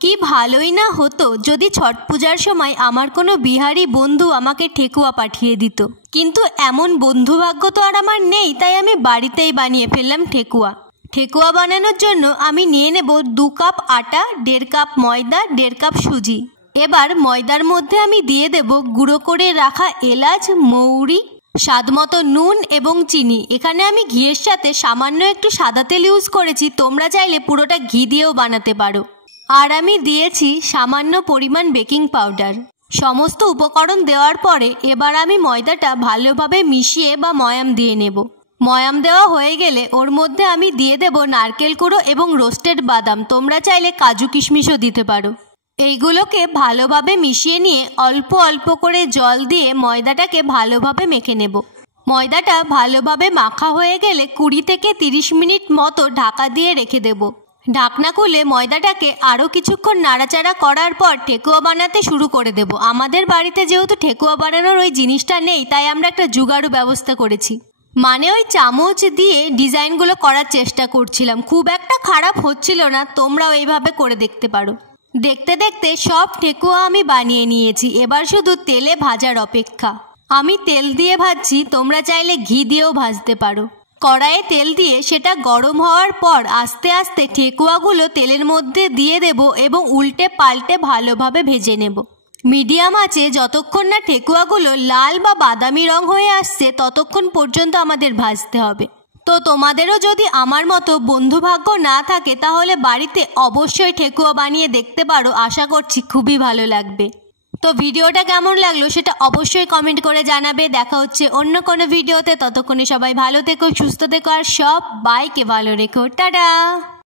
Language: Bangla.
কি ভালোই না হতো যদি ছট পূজার সময় আমার কোনো বিহারি বন্ধু আমাকে ঠেকুয়া পাঠিয়ে দিত, কিন্তু এমন বন্ধুভাগ্য তো আর আমার নেই। তাই আমি বাড়িতেই বানিয়ে ফেললাম ঠেকুয়া। ঠেকুয়া বানানোর জন্য আমি নিয়ে নেব 2 কাপ আটা, 1.5 কাপ ময়দা, 1.5 কাপ সুজি। এবার ময়দার মধ্যে আমি দিয়ে দেব গুঁড়ো করে রাখা এলাচ, মৌরি, স্বাদমতো নুন এবং চিনি। এখানে আমি ঘিয়ের সাথে সামান্য একটু সাদা তেল ইউজ করেছি, তোমরা চাইলে পুরোটা ঘি দিয়েও বানাতে পারো। আর আমি দিয়েছি সামান্য পরিমাণ বেকিং পাউডার। সমস্ত উপকরণ দেওয়ার পরে এবার আমি ময়দাটা ভালোভাবে মিশিয়ে বা ময়াম দিয়ে নেব। ময়াম দেওয়া হয়ে গেলে ওর মধ্যে আমি দিয়ে দেব নারকেল কুড়ো এবং রোস্টেড বাদাম, তোমরা চাইলে কাজু কিশমিশও দিতে পারো। এইগুলোকে ভালোভাবে মিশিয়ে নিয়ে অল্প অল্প করে জল দিয়ে ময়দাটাকে ভালোভাবে মেখে নেব। ময়দাটা ভালোভাবে মাখা হয়ে গেলে 20 থেকে 30 মিনিট মতো ঢাকা দিয়ে রেখে দেব। ঢাকনা খুলে ময়দাটাকে আরও কিছুক্ষণ নাড়াচাড়া করার পর ঠেকুয়া বানাতে শুরু করে দেব। আমাদের বাড়িতে যেহেতু ঠেকুয়া বানানোর ওই জিনিসটা নেই, তাই আমরা একটা জুগাড়ু ব্যবস্থা করেছি। মানে ওই চামচ দিয়ে ডিজাইনগুলো করার চেষ্টা করছিলাম, খুব একটা খারাপ হচ্ছিল না। তোমরাও এইভাবে করে দেখতে পারো। দেখতে দেখতে সব ঠেকুয়া আমি বানিয়ে নিয়েছি, এবার শুধু তেলে ভাজার অপেক্ষা। আমি তেল দিয়ে ভাজছি, তোমরা চাইলে ঘি দিয়েও ভাজতে পারো। কড়াইয়ে তেল দিয়ে সেটা গরম হওয়ার পর আস্তে আস্তে ঠেকুয়াগুলো তেলের মধ্যে দিয়ে দেব এবং উল্টে পাল্টে ভালোভাবে ভেজে নেব। মিডিয়াম আঁচে যতক্ষণ না ঠেকুয়াগুলো লাল বা বাদামি রং হয়ে আসছে ততক্ষণ পর্যন্ত আমাদের ভাজতে হবে। তো তোমাদেরও যদি আমার মতো বন্ধুভাগ্য না থাকে তাহলে বাড়িতে অবশ্যই ঠেকুয়া বানিয়ে দেখতে পারো, আশা করছি খুবই ভালো লাগবে। তো ভিডিওটা কেমন লাগলো সেটা অবশ্যই কমেন্ট করে জানাবে। দেখা হচ্ছে অন্য কোনো ভিডিওতে, ততক্ষণে সবাই ভালো থেকো, সুস্থ থেকো আর সব বাইকে ভালো রেখো। টাটা।